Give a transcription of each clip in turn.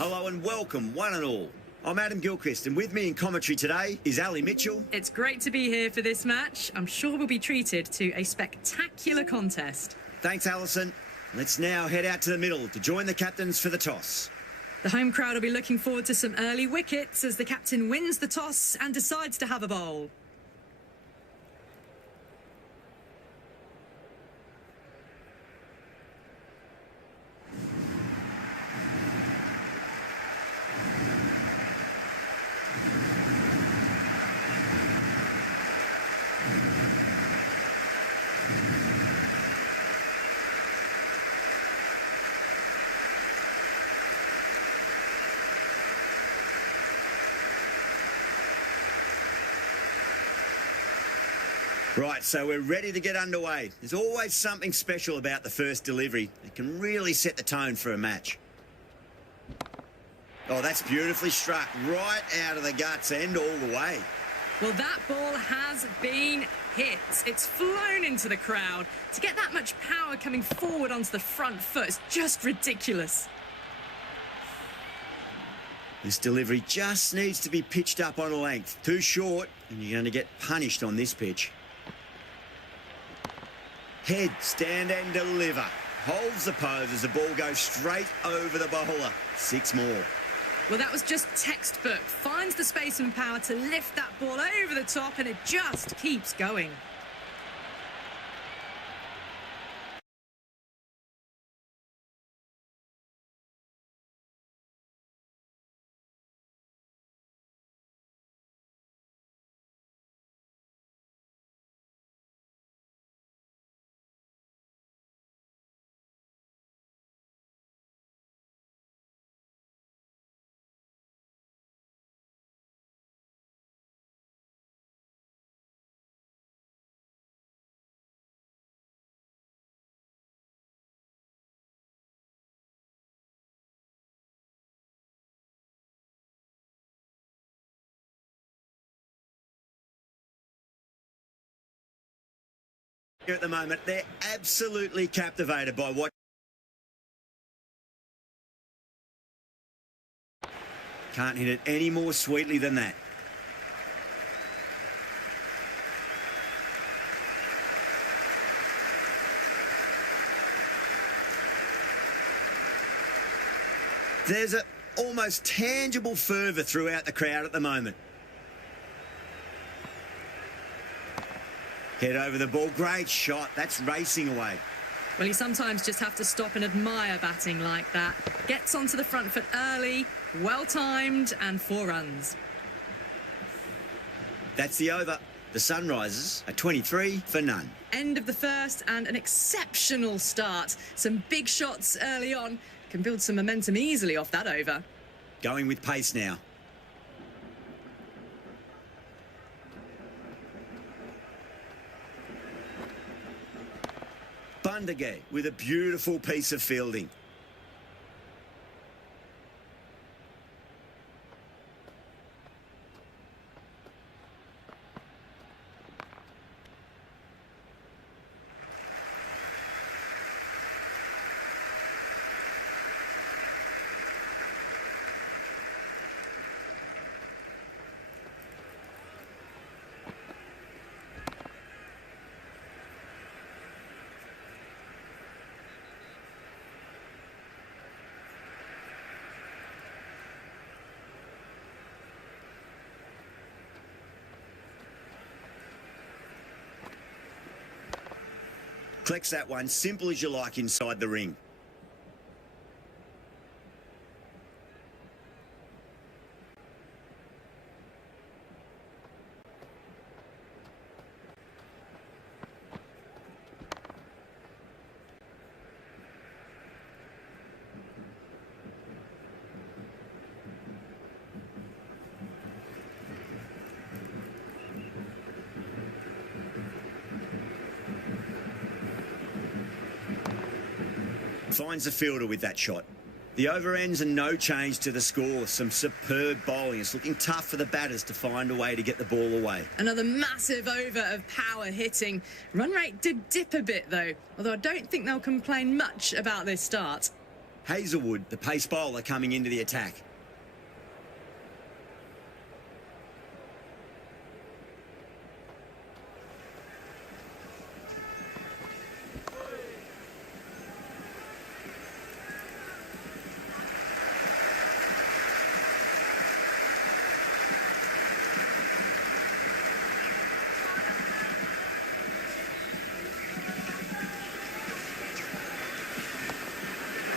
Hello and welcome, one and all. I'm Adam Gilchrist, and with me in commentary today is Ali Mitchell. It's great to be here for this match. I'm sure we'll be treated to a spectacular contest. Thanks, Alison. Let's now head out to the middle to join the captains for the toss. The home crowd will be looking forward to some early wickets as the captain wins the toss and decides to have a bowl. Right, so we're ready to get underway. There's always something special about the first delivery. It can really set the tone for a match. Oh, that's beautifully struck right out of the guts and all the way. Well, that ball has been hit. It's flown into the crowd. To get that much power coming forward onto the front foot is just ridiculous. This delivery just needs to be pitched up on a length. Too short, and you're going to get punished on this pitch. Head, stand and deliver. Holds the pose as the ball goes straight over the bowler. 6 more. Well, that was just textbook. Finds the space and power to lift that ball over the top, and it just keeps going. At the moment, they're absolutely captivated by what... Can't hit it any more sweetly than that. There's an almost tangible fervour throughout the crowd at the moment. Head over the ball, great shot, that's racing away. Well, you sometimes just have to stop and admire batting like that. Gets onto the front foot early, well-timed, and 4 runs. That's the over. The sun rises at 23 for none. End of the first and an exceptional start. Some big shots early on. Can build some momentum easily off that over. Going with pace now. Bundige with a beautiful piece of fielding. Collects that one, simple as you like inside the ring. Finds the fielder with that shot. The over ends and no change to the score. Some superb bowling. It's looking tough for the batters to find a way to get the ball away. Another massive over of power hitting. Run rate did dip a bit though, although I don't think they'll complain much about this start. Hazelwood, the pace bowler, coming into the attack.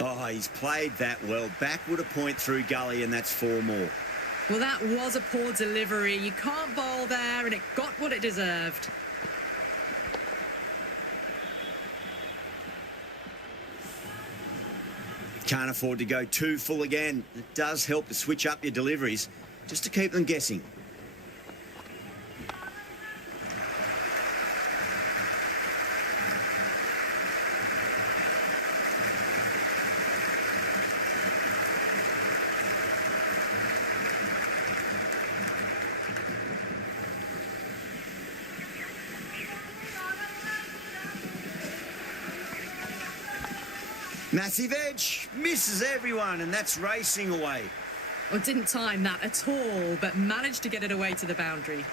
Oh, he's played that well. Backward a point through gully, and that's 4 more. Well, that was a poor delivery. You can't bowl there, and it got what it deserved. Can't afford to go too full again. It does help to switch up your deliveries, just to keep them guessing. Massive edge, misses everyone, and that's racing away. Well, didn't time that at all, but managed to get it away to the boundary.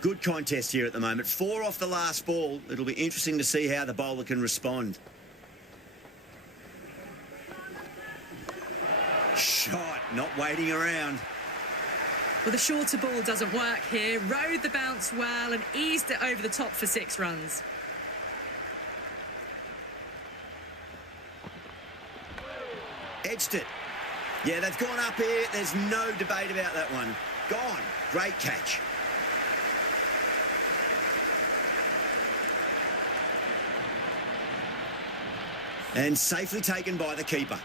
Good contest here at the moment. 4 off the last ball. It'll be interesting to see how the bowler can respond. Shot, not waiting around. Well, the shorter ball doesn't work here. Rode the bounce well and eased it over the top for 6 runs. Edged it. Yeah, they've gone up here. There's no debate about that one. Gone. Great catch. And safely taken by the keeper.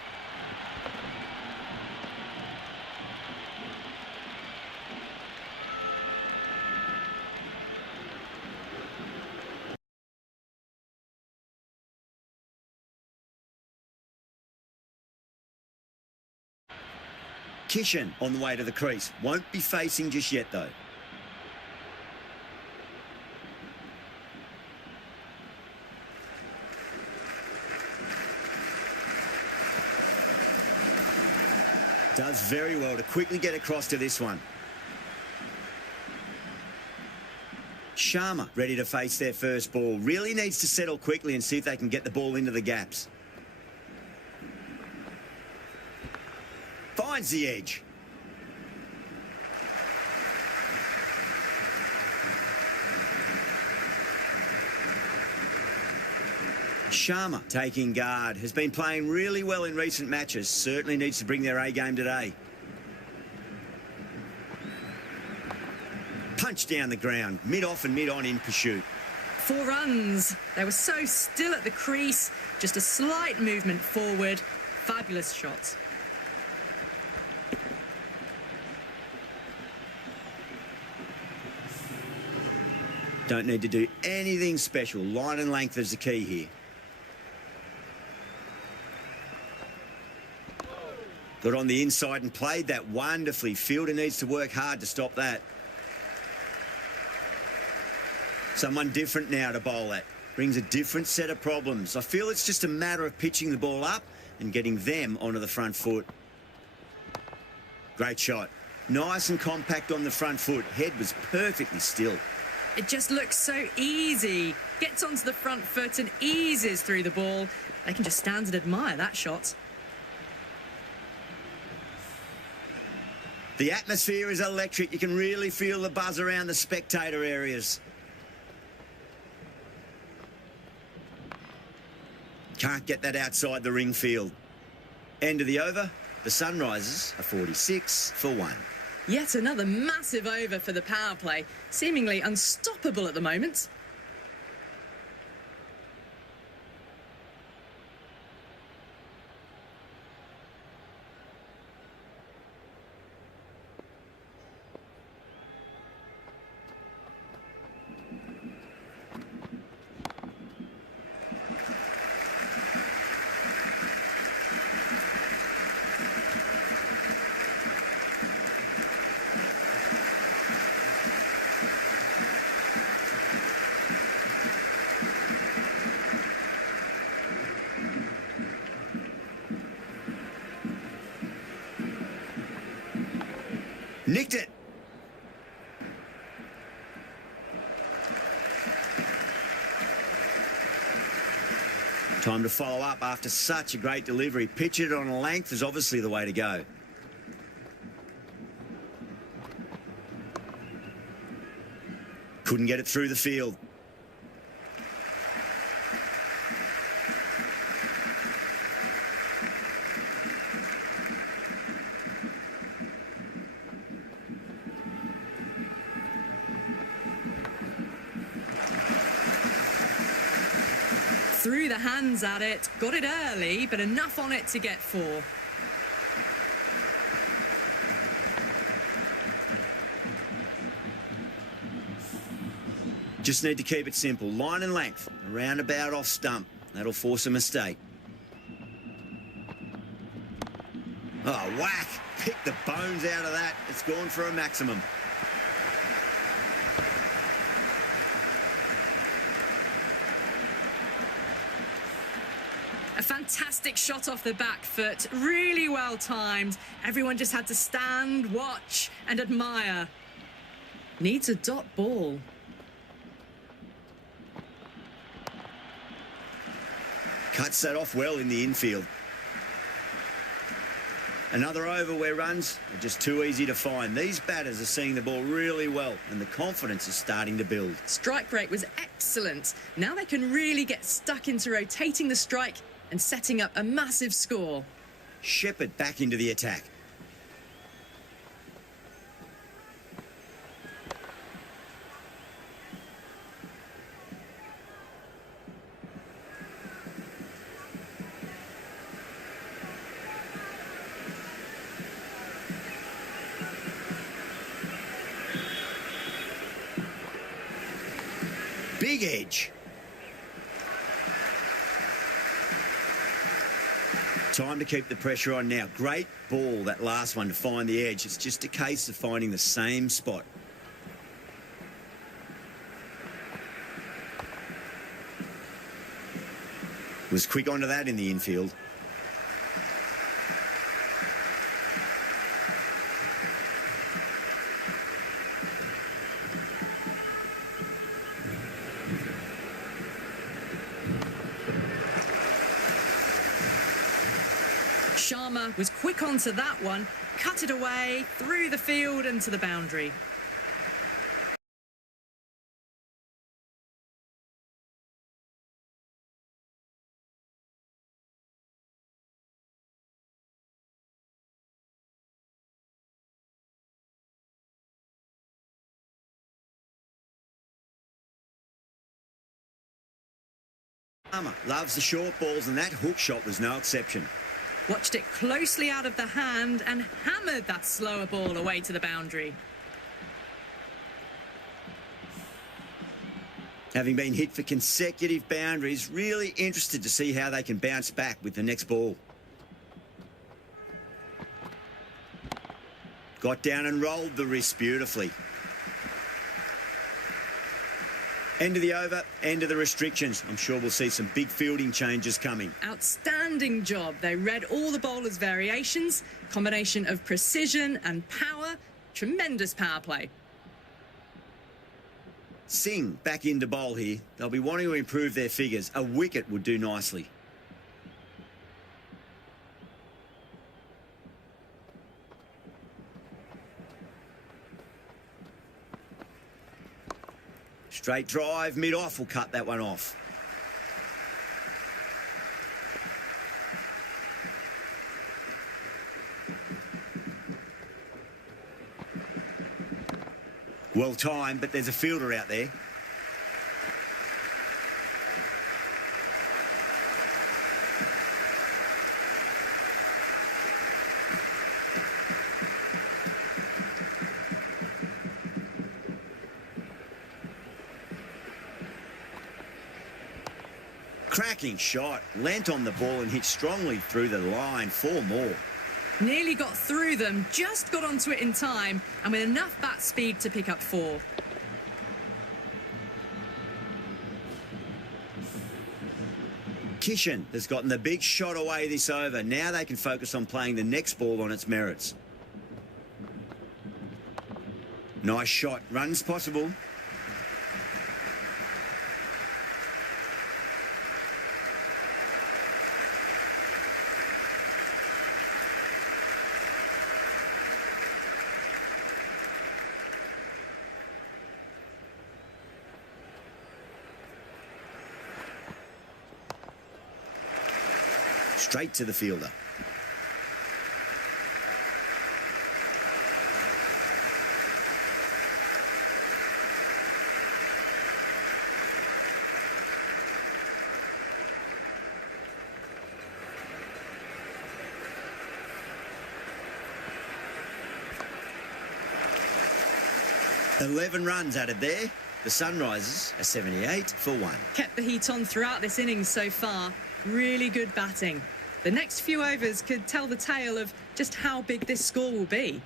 Kishan on the way to the crease. Won't be facing just yet, though. Does very well to quickly get across to this one. Sharma ready to face their first ball. Really needs to settle quickly and see if they can get the ball into the gaps. Finds the edge. Sharma taking guard. Has been playing really well in recent matches. Certainly needs to bring their A game today. Punch down the ground. Mid-off and mid-on in pursuit. 4 runs. They were so still at the crease. Just a slight movement forward. Fabulous shots. Don't need to do anything special. Line and length is the key here. Got on the inside and played that wonderfully. Fielder needs to work hard to stop that. Someone different now to bowl at. Brings a different set of problems. I feel it's just a matter of pitching the ball up and getting them onto the front foot. Great shot. Nice and compact on the front foot. Head was perfectly still. It just looks so easy. Gets onto the front foot and eases through the ball. They can just stand and admire that shot. The atmosphere is electric. You can really feel the buzz around the spectator areas. Can't get that outside the ring field. End of the over. The Sunrisers are 46 for 1. Yet another massive over for the power play. Seemingly unstoppable at the moment. Nicked it. Time to follow up after such a great delivery. Pitch it on a length is obviously the way to go. Couldn't get it through the field. Threw the hands at it, got it early, but enough on it to get 4. Just need to keep it simple. Line and length, a roundabout off stump. That'll force a mistake. Oh, whack! Pick the bones out of that. It's gone for a maximum. A fantastic shot off the back foot, really well timed. Everyone just had to stand, watch and admire. Needs a dot ball. Cuts that off well in the infield. Another over where runs are just too easy to find. These batters are seeing the ball really well and the confidence is starting to build. Strike rate was excellent. Now they can really get stuck into rotating the strike and setting up a massive score. Shepherd back into the attack. Big edge. Time to keep the pressure on now. Great ball, that last one, to find the edge. It's just a case of finding the same spot. Was quick onto that in the infield. Sharma was quick onto that one, cut it away, through the field and to the boundary. Sharma loves the short balls and that hook shot was no exception. Watched it closely out of the hand and hammered that slower ball away to the boundary. Having been hit for consecutive boundaries, really interested to see how they can bounce back with the next ball. Got down and rolled the wrist beautifully. End of the over, end of the restrictions. I'm sure we'll see some big fielding changes coming. Outstanding job. They read all the bowlers' variations, combination of precision and power, tremendous power play. Singh back into bowl here. They'll be wanting to improve their figures. A wicket would do nicely. Straight drive, mid-off will cut that one off. Well timed, but there's a fielder out there. Cracking shot, leant on the ball and hit strongly through the line. 4 more. Nearly got through them, just got onto it in time, and with enough bat speed to pick up 4. Kishan has gotten the big shot away this over. Now they can focus on playing the next ball on its merits. Nice shot. Runs possible. Straight to the fielder. "11 runs added there. The Sunrisers are 78 for 1. Kept the heat on throughout this innings so far. Really good batting. The next few overs could tell the tale of just how big this score will be.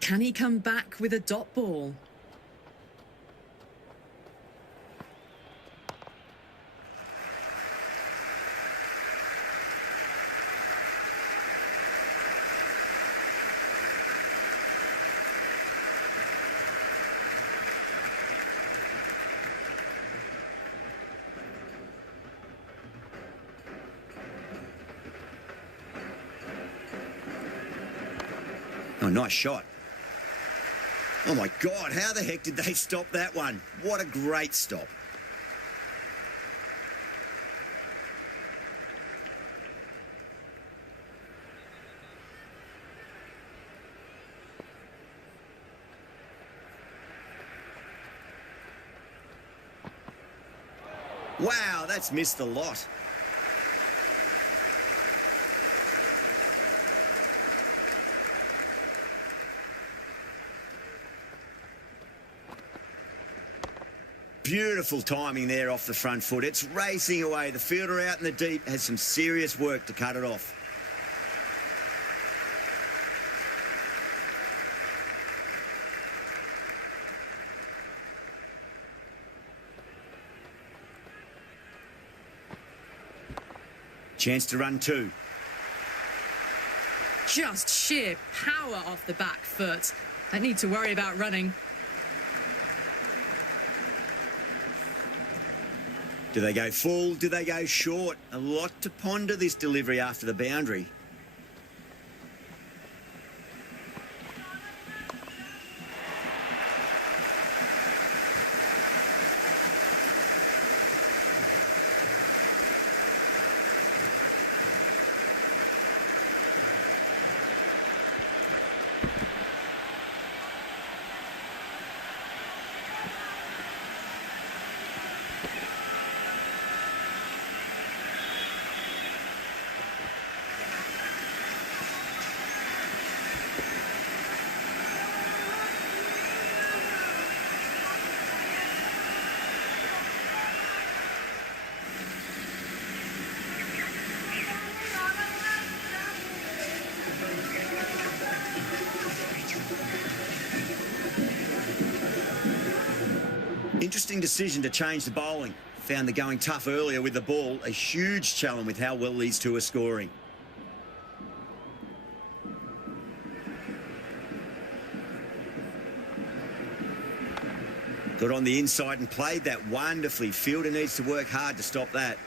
Can he come back with a dot ball? Oh, nice shot. Oh, my God, how the heck did they stop that one? What a great stop. Wow, that's missed a lot. Beautiful timing there off the front foot. It's racing away. The fielder out in the deep has some serious work to cut it off. Chance to run 2. Just sheer power off the back foot. Don't need to worry about running. Do they go full? Do they go short? A lot to ponder this delivery after the boundary. Interesting decision to change the bowling. Found the going tough earlier with the ball. A huge challenge with how well these two are scoring. Got on the inside and played that wonderfully. Fielder needs to work hard to stop that.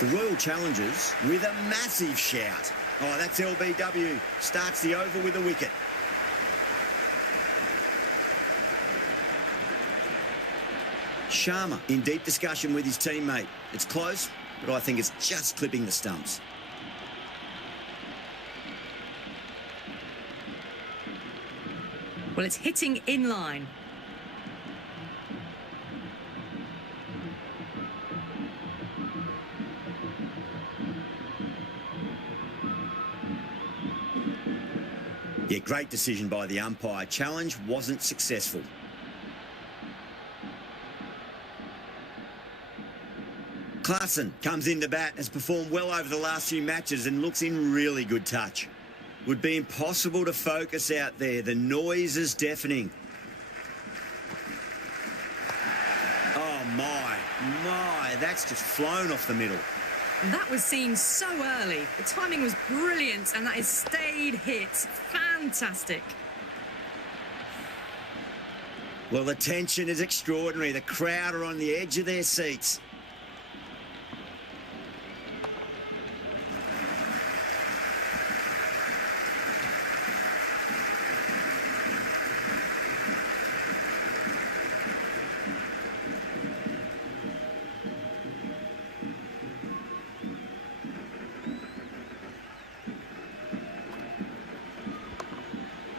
The Royal Challengers with a massive shout. Oh, that's LBW. Starts the over with a wicket. Sharma in deep discussion with his teammate. It's close, but I think it's just clipping the stumps. Well, it's hitting in line. Yeah, great decision by the umpire. Challenge wasn't successful. Clarkson comes into bat, has performed well over the last few matches and looks in really good touch. Would be impossible to focus out there. The noise is deafening. Oh, my, that's just flown off the middle. And that was seen so early. The timing was brilliant, and that is stayed hit. Fantastic. Well, the tension is extraordinary. The crowd are on the edge of their seats.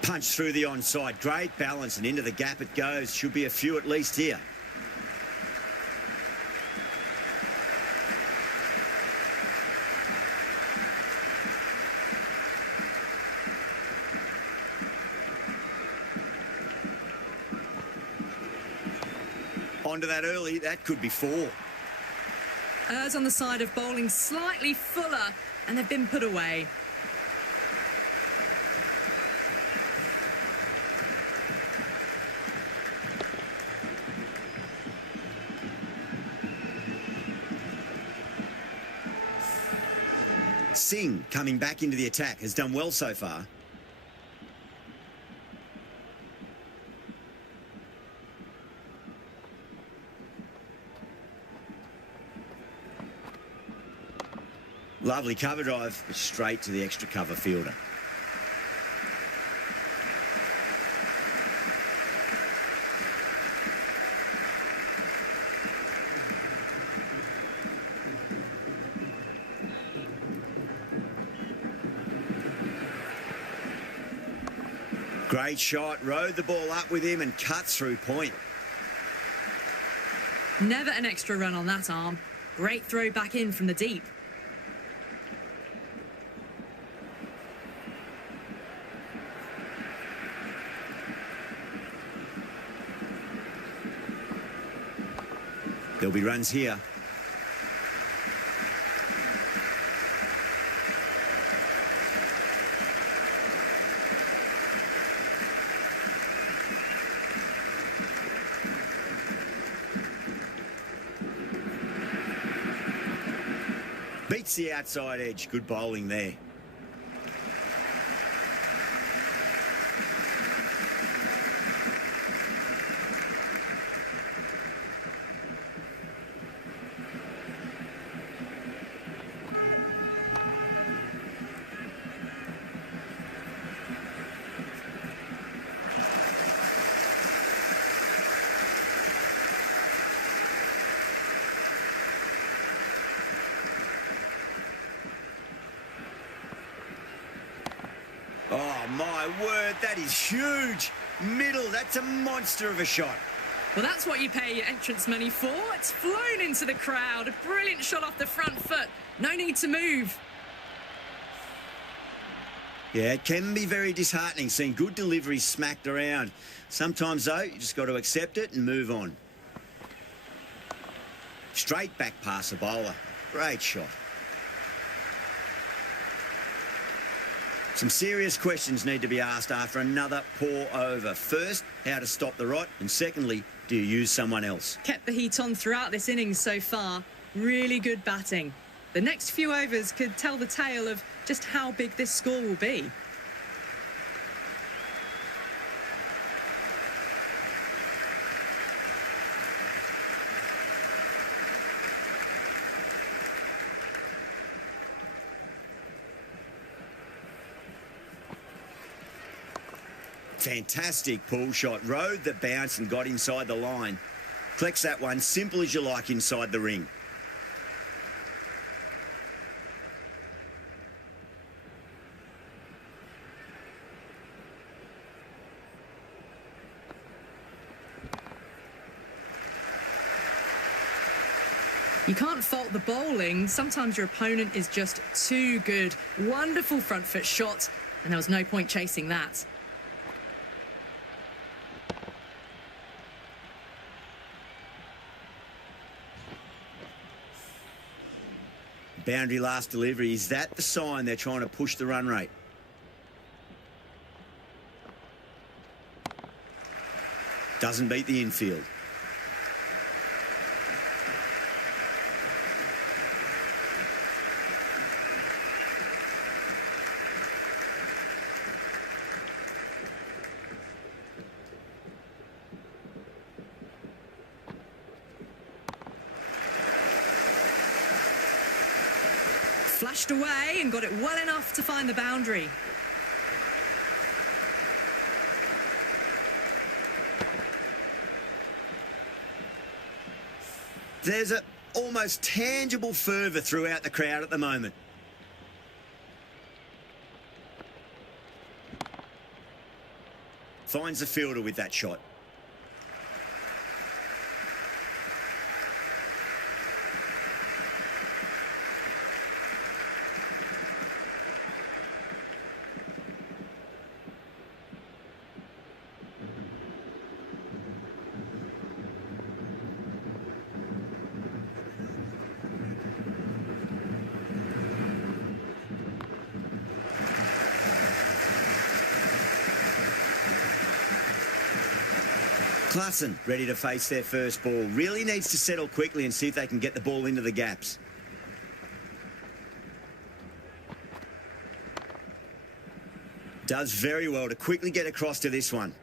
Punch through the onside. Great balance, and into the gap it goes. Should be a few at least here. Onto that early. That could be 4. Errs on the side of bowling slightly fuller, and they've been put away. Singh coming back into the attack has done well so far. Lovely cover drive, straight to the extra cover fielder. Great shot, rode the ball up with him and cut through point. Never an extra run on that arm. Great throw back in from the deep. There'll be runs here. Beats the outside edge. Good bowling there. Oh, my word, that is huge. Middle, that's a monster of a shot. Well, that's what you pay your entrance money for. It's flown into the crowd. A brilliant shot off the front foot. No need to move. Yeah, it can be very disheartening seeing good deliveries smacked around. Sometimes, though, you just got to accept it and move on. Straight back past the bowler. Great shot. Some serious questions need to be asked after another poor over. First, how to stop the rot, and secondly, do you use someone else? Kept the heat on throughout this innings so far. Really good batting. The next few overs could tell the tale of just how big this score will be. Fantastic pull shot. Rode the bounce and got inside the line. Collects that one, simple as you like, inside the ring. You can't fault the bowling. Sometimes your opponent is just too good. Wonderful front foot shot. and there was no point chasing that. Boundary last delivery. Is that the sign they're trying to push the run rate? Doesn't beat the infield. Flashed away and got it well enough to find the boundary. There's a almost tangible fervour throughout the crowd at the moment. Finds the fielder with that shot. Klassen ready to face their first ball. Really needs to settle quickly and see if they can get the ball into the gaps. Does very well to quickly get across to this one.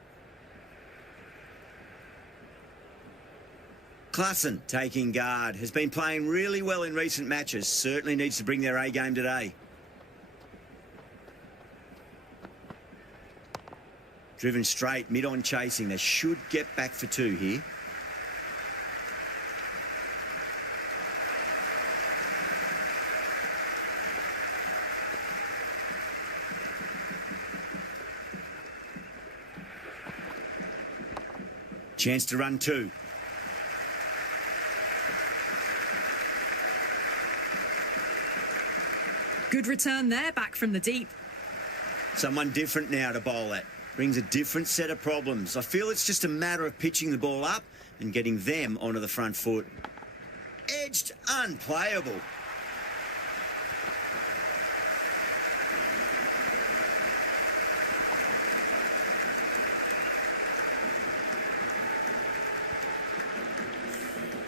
Klassen taking guard. Has been playing really well in recent matches. Certainly needs to bring their A game today. Driven straight, mid-on chasing. They should get back for two here. Chance to run two. Good return there, back from the deep. Someone different now to bowl at. Brings a different set of problems. I feel it's just a matter of pitching the ball up and getting them onto the front foot. Edged, unplayable.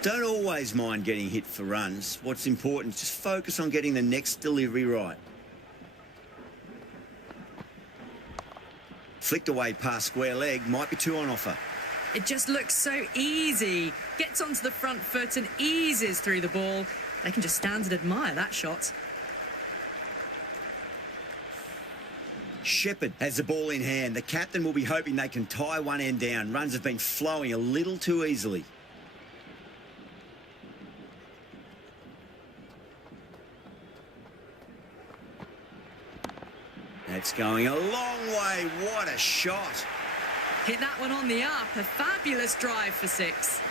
Don't always mind getting hit for runs. What's important is just focus on getting the next delivery right. Flicked away past square leg, might be two on offer. It just looks so easy. Gets onto the front foot and eases through the ball. They can just stand and admire that shot. Shepherd has the ball in hand. The captain will be hoping they can tie one end down. Runs have been flowing a little too easily. That's going a long way. What a shot. Hit that one on the up. A fabulous drive for six.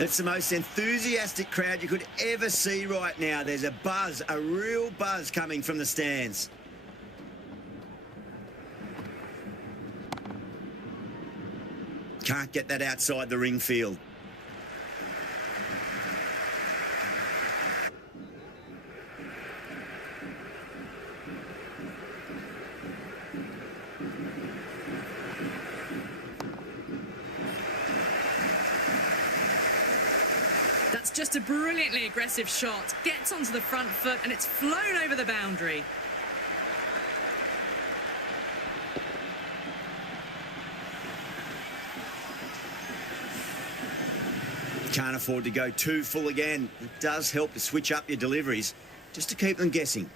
It's the most enthusiastic crowd you could ever see right now. There's a buzz, a real buzz coming from the stands. Can't get that outside the ring field. That's just a brilliantly aggressive shot. Gets onto the front foot and it's flown over the boundary. Can't afford to go too full again. It does help to switch up your deliveries, just to keep them guessing.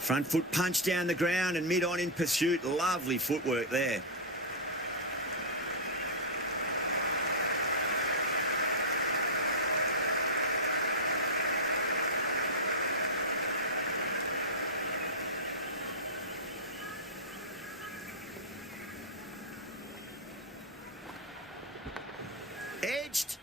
Front foot punch down the ground and mid-on in pursuit. Lovely footwork there. Edged.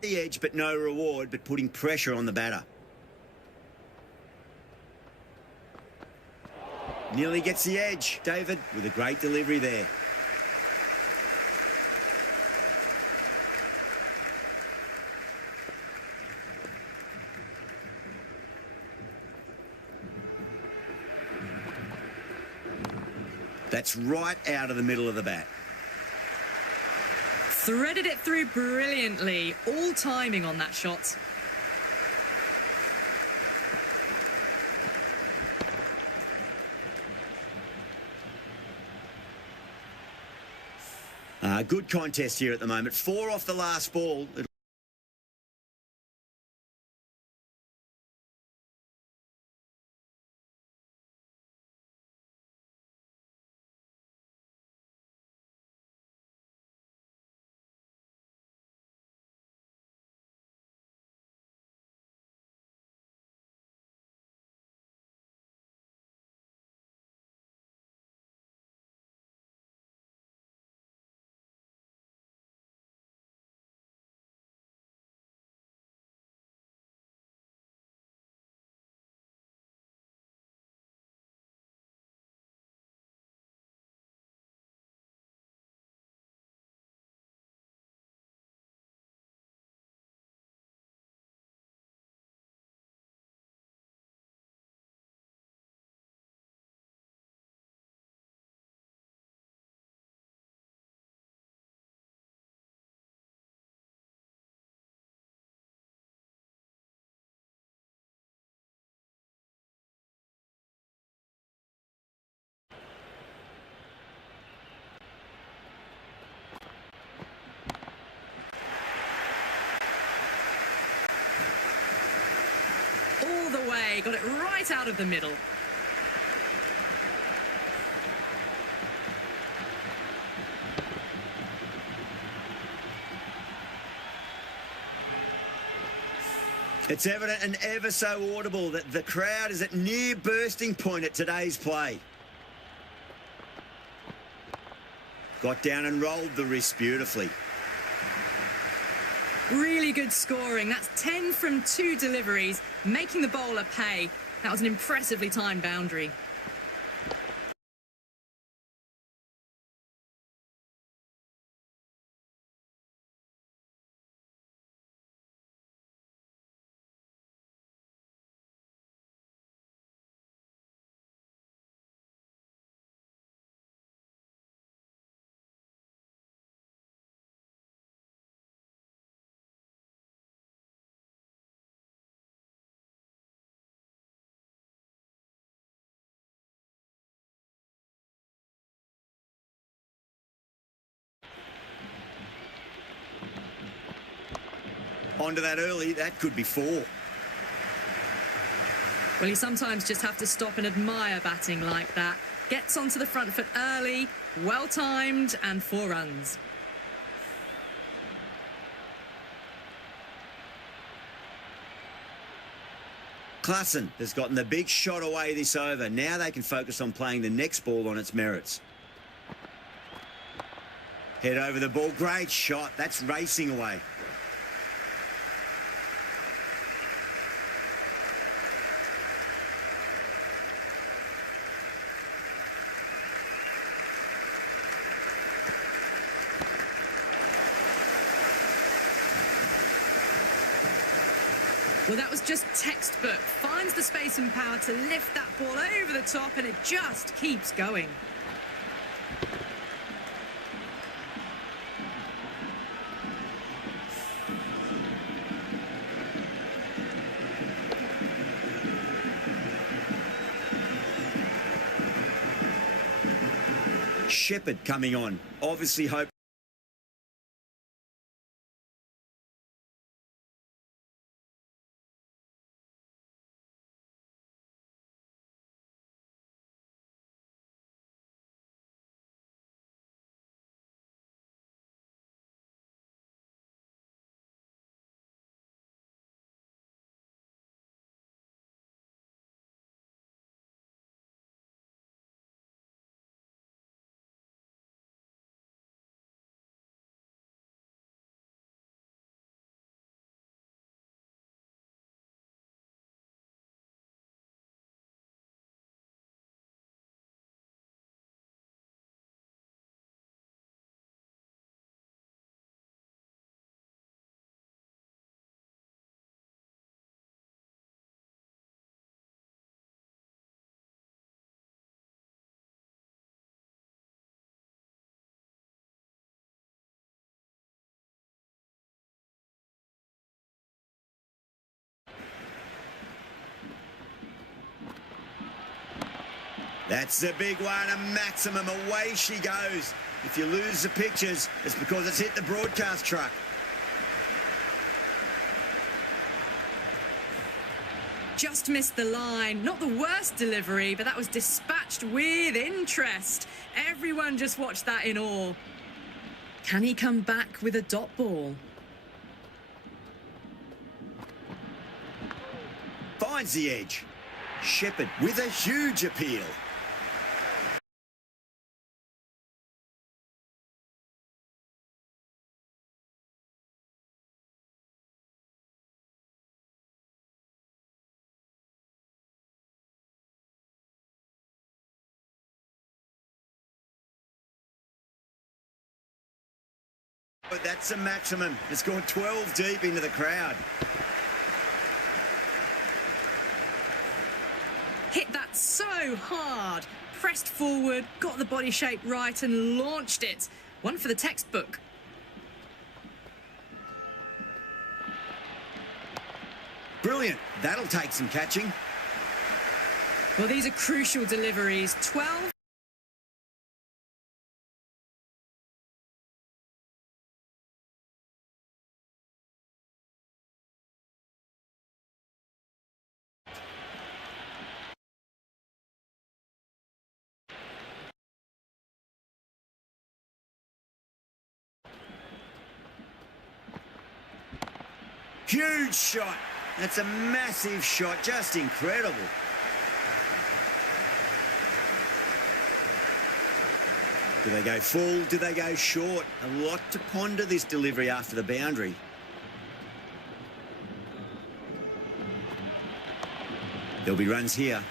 The edge, but no reward, but putting pressure on the batter. Nearly gets the edge. David with a great delivery there. That's right out of the middle of the bat. Threaded it through brilliantly. All timing on that shot. Good contest here at the moment. 4 off the last ball. All the way, got it right out of the middle. It's evident and ever so audible that the crowd is at near bursting point at today's play. Got down and rolled the wrist beautifully. Really good scoring. That's 10 from 2 deliveries, making the bowler pay. That was an impressively timed boundary. Onto that early, that could be 4. Well, you sometimes just have to stop and admire batting like that. Gets onto the front foot early, well-timed, and 4 runs. Klassen has gotten the big shot away this over. Now they can focus on playing the next ball on its merits. Head over the ball, great shot. That's racing away. Well, that was just textbook. Finds the space and power to lift that ball over the top, and it just keeps going. Shepherd coming on. Obviously hope. That's the big one, a maximum. Away she goes. If you lose the pictures, it's because it's hit the broadcast truck. Just missed the line. Not the worst delivery, but that was dispatched with interest. Everyone just watched that in awe. Can he come back with a dot ball? Finds the edge. Shepherd with a huge appeal. But that's a maximum. It's gone 12 deep into the crowd. Hit that so hard. Pressed forward, got the body shape right and launched it. One for the textbook. Brilliant. That'll take some catching. Well, these are crucial deliveries. 12. Huge shot. That's a massive shot. Just incredible. Do they go full? Do they go short? A lot to ponder this delivery after the boundary. There'll be runs here.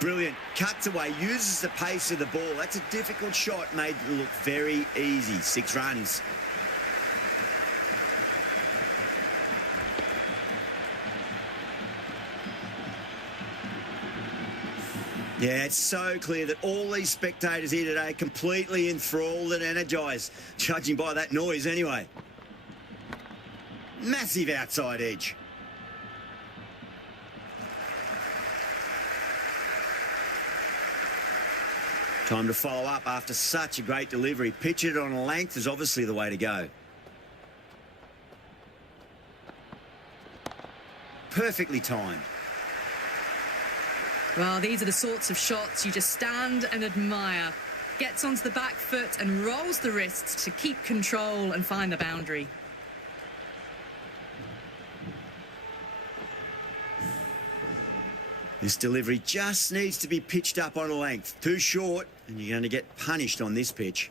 Brilliant. Cuts away, uses the pace of the ball. That's a difficult shot, made it look very easy. 6 runs. Yeah, it's so clear that all these spectators here today are completely enthralled and energised, judging by that noise anyway. Massive outside edge. Time to follow up after such a great delivery. Pitch it on a length is obviously the way to go. Perfectly timed. Well, these are the sorts of shots you just stand and admire. Gets onto the back foot and rolls the wrists to keep control and find the boundary. This delivery just needs to be pitched up on a length. Too short, and you're going to get punished on this pitch.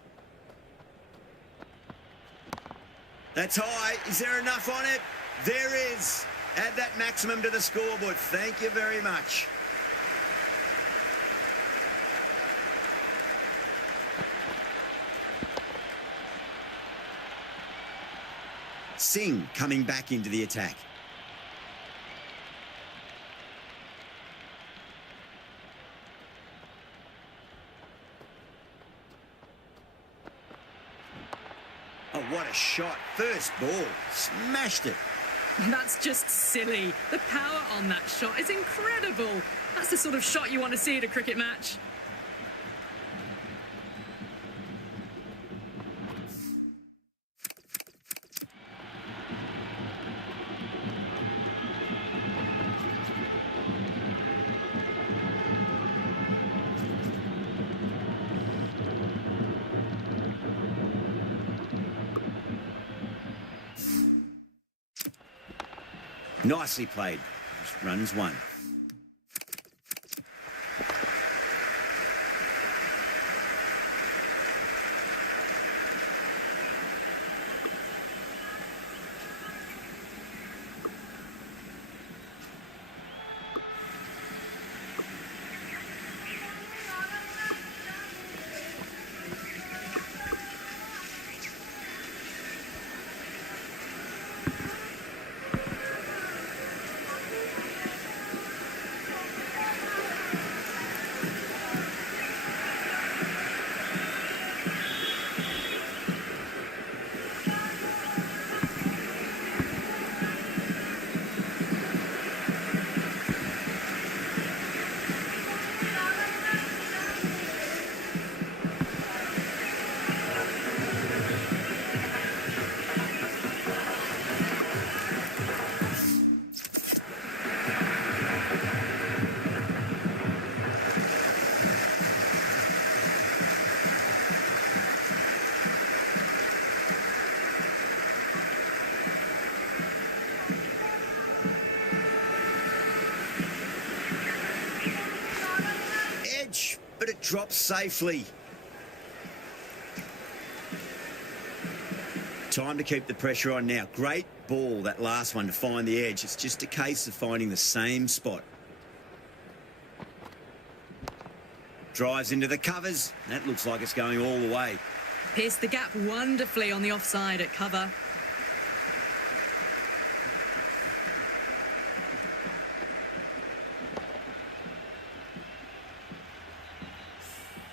That's high. Is there enough on it? There is. Add that maximum to the scoreboard. Thank you very much. Singh coming back into the attack. Oh, what a shot. First ball. Smashed it. That's just silly. The power on that shot is incredible. That's the sort of shot you want to see at a cricket match. Nicely played. Runs one. But it drops safely. Time to keep the pressure on now. Great ball, that last one, to find the edge. It's just a case of finding the same spot. Drives into the covers. That looks like it's going all the way. Pierced the gap wonderfully on the offside at cover.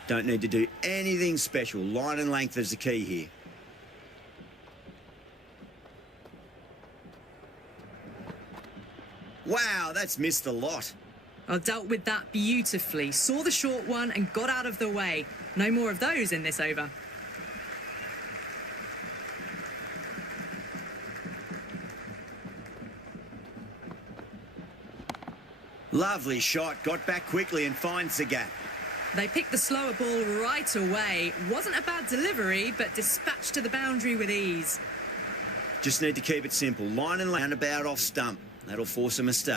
Don't need to do anything special. Line and length is the key here. Wow, that's missed the lot. I dealt with that beautifully. Saw the short one and got out of the way. No more of those in this over. Lovely shot. Got back quickly and finds the gap. They picked the slower ball right away. Wasn't a bad delivery, but dispatched to the boundary with ease. Just need to keep it simple. Line and roundabout off stump. That'll force a mistake.